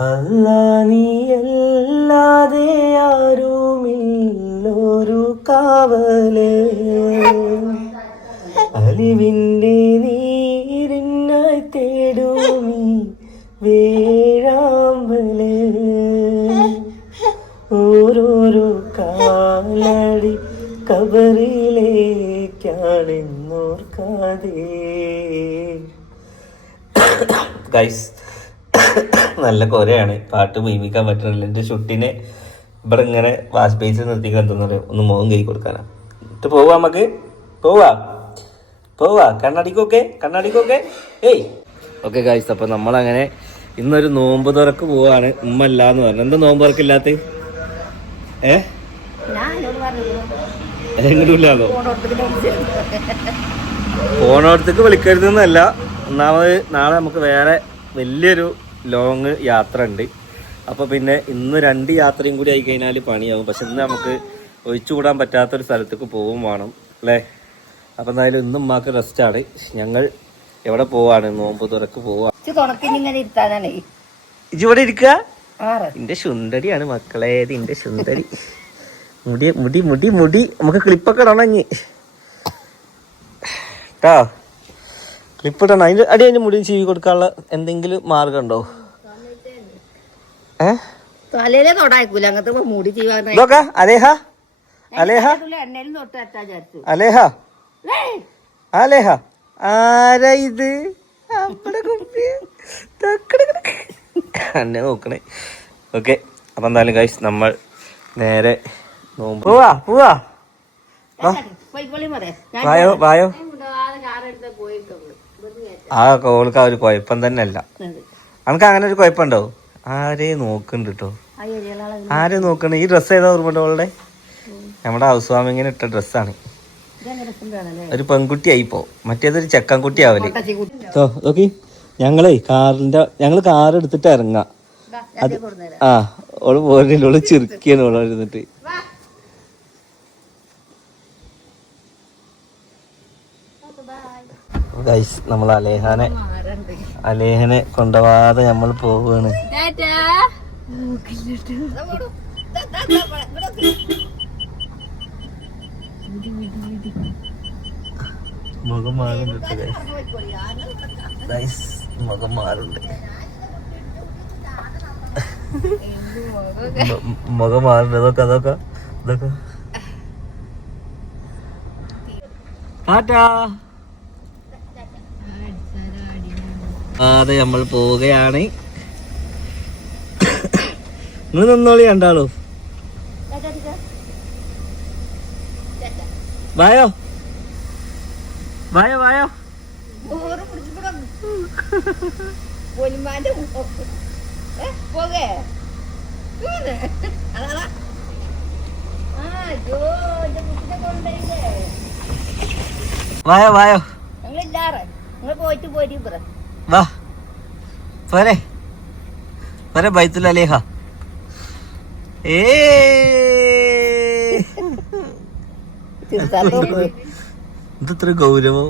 അല്ല നീയല്ലാതെ ആരുമില്ലൊരു കാവൽ. അലിവിന്റെ നീരിനായി തേടുമീ വേഴാമ്പൽ. ഓരോരോ കാലടി കബറിലേക്കാണെന്നോർക്കാതെ. ഗൈസ് നല്ല കൊരയാണ്. പാട്ട് മീമിക്കാൻ പറ്റണില്ല എന്റെ ഷുട്ടിനെ ഇവിടെ ഇങ്ങനെ വാഷ് ബേസിൽ നിർത്തിക്കാൻ എന്തെന്ന് ഒന്ന് മുഖം കൈ കൊടുക്കാനാ. എന്നിട്ട് പോവാ നമുക്ക്. പോവാ. പോവാ. കണ്ണടിക്കൊക്കെ. കണ്ണടിക്കൊക്കെ. ഏയ്. ഓക്കെ ഗായ്സ് അപ്പൊ നമ്മളങ്ങനെ ഇന്നൊരു നോമ്പ് തുറക്ക് പോവാണ്. ഉമ്മ അല്ല എന്ന് പറഞ്ഞു. എന്താ നോമ്പ് തുറക്കില്ലാത്ത? ഏ? ഫോണോടത്തേക്ക് വിളിക്കരുതെന്നല്ല. ഒന്നാമത് നാളെ നമുക്ക് വേറെ വലിയൊരു ലോങ് യാത്ര ഉണ്ട് അപ്പോൾ പിന്നെ ഇന്ന് രണ്ട് യാത്രയും കൂടി ആയി കഴിഞ്ഞാൽ പണിയാവും. പക്ഷെ ഇന്ന് നമുക്ക് ഒഴിച്ചുകൂടാൻ പറ്റാത്തൊരു സ്ഥലത്തേക്ക് പോവും വേണം അല്ലേ? അപ്പം എന്തായാലും ഇന്നും ഉമ്മാക്ക് റെസ്റ്റാണ് ഞങ്ങൾ എവിടെ പോവാണ്? നോമ്പ് തുറക്ക് പോവാ. ഇവിടെ ഇരിക്കുക എന്റെ സുന്ദരിയാണ് മക്കളെ എന്റെ സുന്ദരി. മുടി മുടി മുടി മുടി. നമുക്ക് ക്ലിപ്പൊക്കെ ഇടണം ഇനി. കേട്ടോ ക്ലിപ്പ് ഇടണം അതിന്റെ അടി അതിന്റെ മുടി ചീവി കൊടുക്കാനുള്ള എന്തെങ്കിലും മാർഗം ഉണ്ടോ? ഏ? തലയിലെ തൊടാക്കൂല അങ്ങനത്തെ മൂടി ചെയ്യാൻ നോക്ക അലേഹ? അലേഹ? എണ്ണയിലും തൊട്ട് അറ്റാ ചേർത്തു അലേഹ? അലേഹ? ആരാ ഇത്? അവിടെ കുപ്പി. തക്കടെ കിടക്ക്. എന്നെ നോക്കണേ. ഓക്കെ. അപ്പൊ എന്തായാലും കൈസ് നമ്മൾ നേരെ നോമ്പ്. പോവാ പോവാ. വായോ വായോ. ആ കോൾക്ക് ആ ഒരു കുഴപ്പം തന്നെ അല്ല അനക്ക് അങ്ങനെ ഒരു കുഴപ്പമുണ്ടോ ആരെ നോക്കുന്നുണ്ട് കേട്ടോ ആരെ നോക്കണ? ഈ ഡ്രസ്സ് ഏതാ ഓർമ്മ അവളുടെ നമ്മുടെ ഹൗസ് വാമിങ്ങിന് ഇട്ട ഡ്രസ്സാണ് ഒരു പെൺകുട്ടി പോ. മറ്റേതൊരു ചെക്കൻ ആവലേ. ആവൽ കൊട്ടച്ചി നോക്കി. ഞങ്ങളെ കാറിന്റെ ഞങ്ങൾ കാർ എടുത്തിട്ട് ഇറങ്ങാം ആ ഓൾ പോരുന്നില്ല. ഓൾ ചിരിക്കാണ് ഓൾ ഇരുന്നിട്ട്. ഗൈസ് നമ്മൾ അലേഹാനെ മാറണ്ട്. അലേഹനെ കൊണ്ടുപോവാതെ നമ്മൾ വെക്ക്. മുഖം മാറുന്നുണ്ട് ഗൈസ് മുഖം മാറുന്നുണ്ട്. മ- മുഖം മാറുന്നുണ്ട്. അതൊക്കെ അതൊക്കെ ഇതൊക്കെ. ടാറ്റാ. അതെ നമ്മൾ പോവുകയാണ്. നിങ്ങൾ നിന്നോളി. ടാറ്റാ. വായോ? വായോ വായോ? വായോ വായോ? നിങ്ങൾ പോയിട്ട് പോരി വാ. പോരെ. പോരെ ബൈത്തുൽ അലേഹ. ഏ ഇതത്ര ഗൗരവം.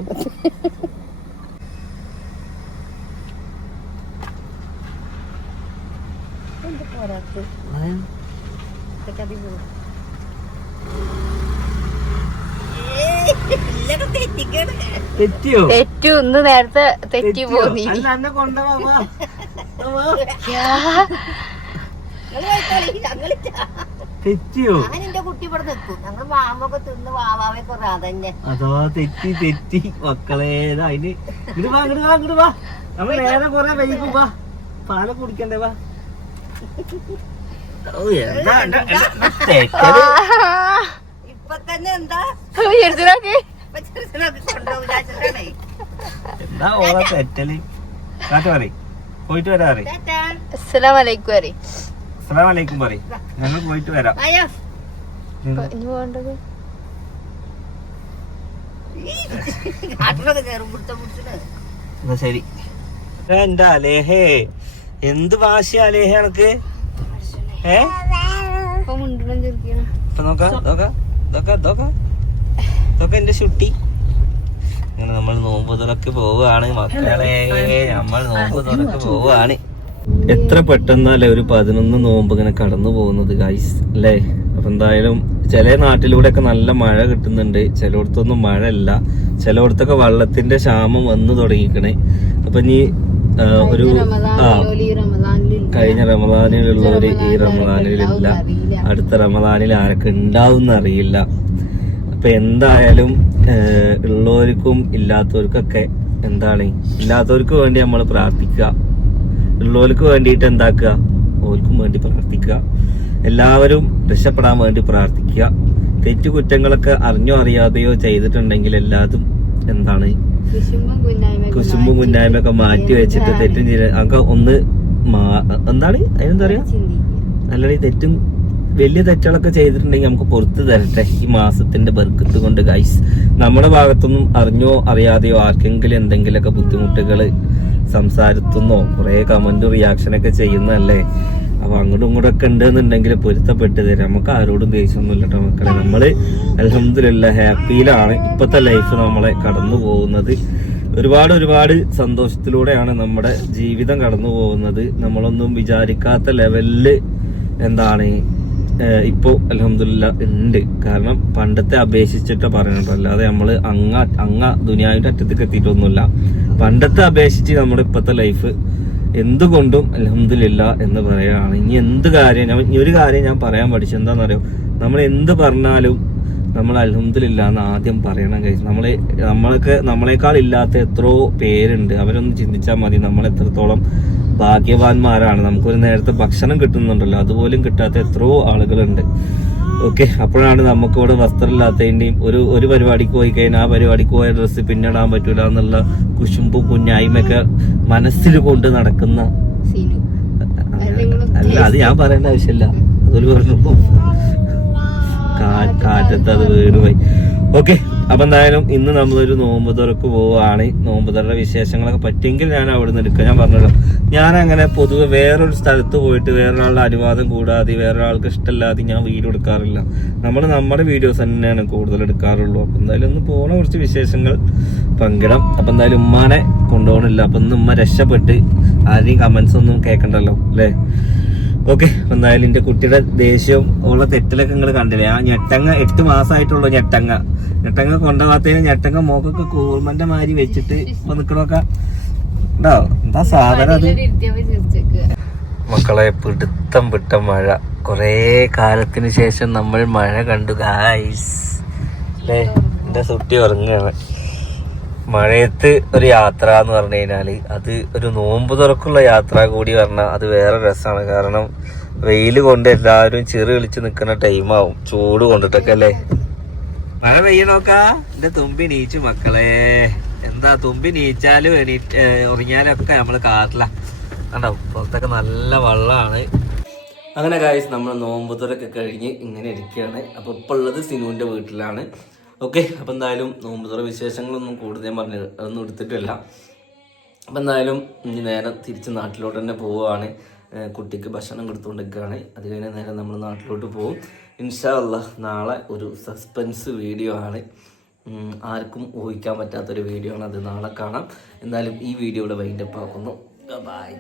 തെറ്റിയോ? തെറ്റു. ഇന്ന് നേരത്തെ തെറ്റി പോന്നി. തെറ്റിയോ? കുട്ടി ഇവിടെ നിൽക്കും. ഞങ്ങൾ മാമൊക്കെ തിന്ന് വാവാവെ കുറെ അതന്നെ. അതോ തെറ്റി തെറ്റി. മക്കളെ അതിന് ഇങ്ങട് വാ ഇങ്ങട് വാ ഇങ്ങട് വാ. നമ്മൾ നേരെ കൊറേ വൈകും വാ പാൽ കുടിക്കണ്ടേ വാ. ഓ, എന്താ, എന്താ, എന്താ തെറ്റൽ? ഇപ്പൊ തന്നെ എന്താ? എടുത്തിനാക്ക് എന്താ ഓളെ തെറ്റൽ? കാറ്റ് പറയും. പോയിട്ട് വരാ. അസ്സലാമലൈക്കും പറയും. ഞങ്ങൾ പോയിട്ട് വരാം. ശരി. എന്റെ അലേഹേ. എന്ത് വാശി അലേഹ എനക്ക്? ഏ? നോക്കാം നോക്കാം. നോക്കാം നോക്കാം എന്റെ ഷുട്ടി അങ്ങനെ നമ്മൾ നോമ്പ് തുറക്ക് പോവുകയാണ്. മക്കളെ നമ്മൾ നോമ്പ് തുറക്ക് പോവുകയാണ്. എത്ര പെട്ടെന്നല്ലേ ഒരു പതിനൊന്ന് നോമ്പ് ഇങ്ങനെ കടന്നു പോകുന്നത് ഗൈസ് അല്ലേ? അപ്പൊ എന്തായാലും ചില നാട്ടിലൂടെ ഒക്കെ നല്ല മഴ കിട്ടുന്നുണ്ട്. ചിലയിടത്തൊന്നും മഴ ഇല്ല ചിലയിടത്തൊക്കെ വെള്ളത്തിന്റെ ക്ഷാമം വന്നു തുടങ്ങിക്കണേ അപ്പൊ ഇനി ഒരു ആ കഴിഞ്ഞ റമദാനിലുള്ളവര് ഈ റമദാനിലില്ല. അടുത്ത റമദാനിൽ ആരൊക്കെ ഉണ്ടാവും അറിയില്ല അപ്പൊ എന്തായാലും ഉള്ളവർക്കും ഇല്ലാത്തവർക്കൊക്കെ എന്താണ്? ഇല്ലാത്തവർക്ക് വേണ്ടി നമ്മൾ പ്രാർത്ഥിക്കുക. ഉള്ളവർക്ക് വേണ്ടിയിട്ട് എന്താക്കുക? ഓർക്കും വേണ്ടി പ്രാർത്ഥിക്കുക. എല്ലാവരും രക്ഷപ്പെടാൻ വേണ്ടി പ്രാർത്ഥിക്കുക. തെറ്റു കുറ്റങ്ങളൊക്കെ അറിഞ്ഞോ അറിയാതെയോ ചെയ്തിട്ടുണ്ടെങ്കിൽ എല്ലാതും എന്താണ്? കുശുമ്പും കുന്നായ്മയൊക്കെ മാറ്റി വെച്ചിട്ട് തെറ്റും ചെയ്ത് ഒക്കെ ഒന്ന് എന്താണ്? അതിനെന്താ പറയാ? അല്ലെങ്കിൽ തെറ്റും വലിയ തെറ്റുകളൊക്കെ ചെയ്തിട്ടുണ്ടെങ്കിൽ നമുക്ക് പുറത്ത് തരട്ടെ ഈ മാസത്തിന്റെ ബർക്കത്ത് കൊണ്ട് ഗൈസ് നമ്മുടെ ഭാഗത്തൊന്നും അറിഞ്ഞോ അറിയാതെയോ ആർക്കെങ്കിലും എന്തെങ്കിലുമൊക്കെ ബുദ്ധിമുട്ടുകൾ സംസാരത്തുന്നോ കുറെ കമന്റ് റിയാക്ഷനൊക്കെ ചെയ്യുന്നതല്ലേ? അപ്പൊ അങ്ങോട്ടും ഇങ്ങോട്ടും ഒക്കെ ഉണ്ടെന്നുണ്ടെങ്കിൽ പൊരുത്തപ്പെട്ട് തരാം. നമുക്ക് ആരോടും ദേഷ്യമൊന്നുമില്ല കേട്ടോ മക്കളെ. നമ്മൾ അലഹമില്ല ഹാപ്പിയിലാണ് ഇപ്പത്തെ ലൈഫ് നമ്മളെ കടന്നു പോകുന്നത്. ഒരുപാട് ഒരുപാട് സന്തോഷത്തിലൂടെയാണ് നമ്മുടെ ജീവിതം കടന്നു പോകുന്നത്. നമ്മളൊന്നും വിചാരിക്കാത്ത ലെവലിൽ എന്താണ് ഏഹ് ഇപ്പോ അലഹമില്ല ഉണ്ട് കാരണം പണ്ടത്തെ അപേക്ഷിച്ചിട്ട് പറയുന്നുണ്ട് അല്ലാതെ നമ്മൾ അങ്ങ അങ്ങ ദുനിയായിട്ട് അറ്റത്തേക്ക് എത്തിയിട്ടൊന്നുമില്ല. പണ്ടത്തെ അപേക്ഷിച്ച് നമ്മുടെ ഇപ്പോഴത്തെ ലൈഫ് എന്തുകൊണ്ടും അലഹമില്ല എന്ന് പറയാണ്. ഇനി എന്ത് കാര്യം ഞാൻ ഇനി ഒരു കാര്യം ഞാൻ പറയാൻ പഠിച്ചു എന്താണെന്നറിയോ? നമ്മൾ എന്ത് പറഞ്ഞാലും നമ്മൾ അലഹമില്ല എന്ന് ആദ്യം പറയണം കഴിച്ചു നമ്മളെ നമ്മൾക്ക് നമ്മളെക്കാൾ ഇല്ലാത്ത എത്രയോ പേരുണ്ട്. അവരൊന്ന് ചിന്തിച്ചാൽ മതി നമ്മൾ എത്രത്തോളം ഭാഗ്യവാന്മാരാണ്. നമുക്കൊരു നേരത്തെ ഭക്ഷണം കിട്ടുന്നുണ്ടല്ലോ. അതുപോലും കിട്ടാത്ത എത്രയോ ആളുകളുണ്ട്. ഓക്കെ അപ്പോഴാണ് നമുക്കിവിടെ വസ്ത്രമില്ലാത്തതിന്റെയും ഒരു ഒരു പരിപാടിക്ക് പോയി കഴിഞ്ഞാൽ ആ പരിപാടിക്ക് പോയ ഡ്രസ്സ് പിന്നിടാൻ പറ്റൂല എന്നുള്ള കുശുമ്പും കുഞ്ഞായ്മയൊക്കെ മനസ്സിൽ കൊണ്ട് നടക്കുന്ന അല്ല അത് ഞാൻ പറയേണ്ട ആവശ്യമില്ല. അതൊരു പറഞ്ഞു കാറ്റത്ത് അത് വീട് പോയി ഓക്കെ അപ്പൊ എന്തായാലും ഇന്ന് നമ്മളൊരു നോമ്പ് തുറക്ക് പോവുകയാണ്. നോമ്പ് തുറയുടെ വിശേഷങ്ങളൊക്കെ പറ്റിയെങ്കിൽ ഞാൻ അവിടെ നിന്ന് എടുക്കാം. ഞാൻ പറഞ്ഞല്ലോ ഞാൻ അങ്ങനെ പൊതുവെ വേറൊരു സ്ഥലത്ത് പോയിട്ട് വേറൊരാളുടെ അനുവാദം കൂടാതെ വേറൊരാൾക്ക് ഇഷ്ടമില്ലാതെ ഞാൻ വീഡിയോ എടുക്കാറില്ല. നമ്മൾ നമ്മുടെ വീഡിയോസ് തന്നെയാണ് കൂടുതൽ എടുക്കാറുള്ളൂ. അപ്പൊ എന്തായാലും ഒന്ന് പോണ കുറച്ച് വിശേഷങ്ങൾ പങ്കിടാം. അപ്പൊ എന്തായാലും ഉമ്മാനെ കൊണ്ടുപോകണില്ല. അപ്പൊ ഇന്ന് ഉമ്മ രക്ഷപ്പെട്ട് ആരെയും കമന്റ്സ് ഒന്നും കേൾക്കണ്ടല്ലോ അല്ലേ? ഓക്കെ എന്തായാലും എന്റെ കുട്ടിയുടെ ദേഷ്യം ഉള്ള തെറ്റിലൊക്കെ നിങ്ങൾ കണ്ടില്ലേ? ആ ഞെട്ടങ്ങ എട്ട് മാസമായിട്ടുള്ളൂ ഞെട്ടങ്ങ. ഞെട്ടങ്ങ കൊണ്ടുപോകാത്തതിന് ഞെട്ടങ്ങ മോക്കൊക്കെ കൂർമന്റെ മാതിരി വെച്ചിട്ട് ഇപ്പൊ നിക്കണൊക്കെ. ഉണ്ടോ എന്താ സാധനം അത്? മക്കളെ പിടുത്തം പിട്ട മഴ. കുറേ കാലത്തിന് ശേഷം നമ്മൾ മഴ കണ്ടു ഗായ്സ് അല്ലേ എന്റെ സുട്ടി ഉറങ്ങുകയാണ്. മഴയത്ത് ഒരു യാത്ര എന്ന് പറഞ്ഞു കഴിഞ്ഞാൽ അത് ഒരു നോമ്പ് തുറക്കുള്ള യാത്ര കൂടി പറഞ്ഞാൽ അത് വേറെ രസമാണ്. കാരണം വെയിൽ കൊണ്ട് എല്ലാവരും ചെറു കളിച്ച് നിൽക്കുന്ന ടൈമാവും ചൂട് കൊണ്ടിട്ടൊക്കെ അല്ലേ? മഴ പെയ്യണോക്കാ എന്റെ തുമ്പി നീച്ചു മക്കളെ. എന്താ തുമ്പി നീച്ചാലും എണീറ്റ് ഉറങ്ങിയാലൊക്കെ നമ്മൾ കാറില കണ്ടോ? പുറത്തൊക്കെ നല്ല വെള്ളമാണ് അങ്ങനെ കാര്യം നമ്മൾ നോമ്പ് തുറക്കെ കഴിഞ്ഞ് ഇങ്ങനെ ഇരിക്കുകയാണ് അപ്പോൾ ഇപ്പോൾ ഉള്ളത് സിനുവിന്റെ വീട്ടിലാണ്. ഓക്കെ അപ്പം എന്തായാലും നോമ്പ് തുറ വിശേഷങ്ങളൊന്നും കൂടുതൽ പറഞ്ഞു അതൊന്നും എടുത്തിട്ടില്ല. അപ്പം എന്തായാലും ഇനി നേരെ തിരിച്ച് നാട്ടിലോട്ട് തന്നെ പോവുകയാണ്. കുട്ടിക്ക് ഭക്ഷണം കൊടുത്തുകൊണ്ടിരിക്കുകയാണ്. അത് കഴിഞ്ഞ് നേരെ നമ്മൾ നാട്ടിലോട്ട് പോകും ഇൻഷാ അല്ല നാളെ ഒരു സസ്പെൻസ് വീഡിയോ ആണ്. ആർക്കും ഊഹിക്കാൻ പറ്റാത്തൊരു വീഡിയോ ആണ് അത് നാളെ കാണാം. എന്തായാലും ഈ വീഡിയോ വീഡിയോയുടെ വൈൻഡപ്പ് ആക്കുന്നു. ബൈ.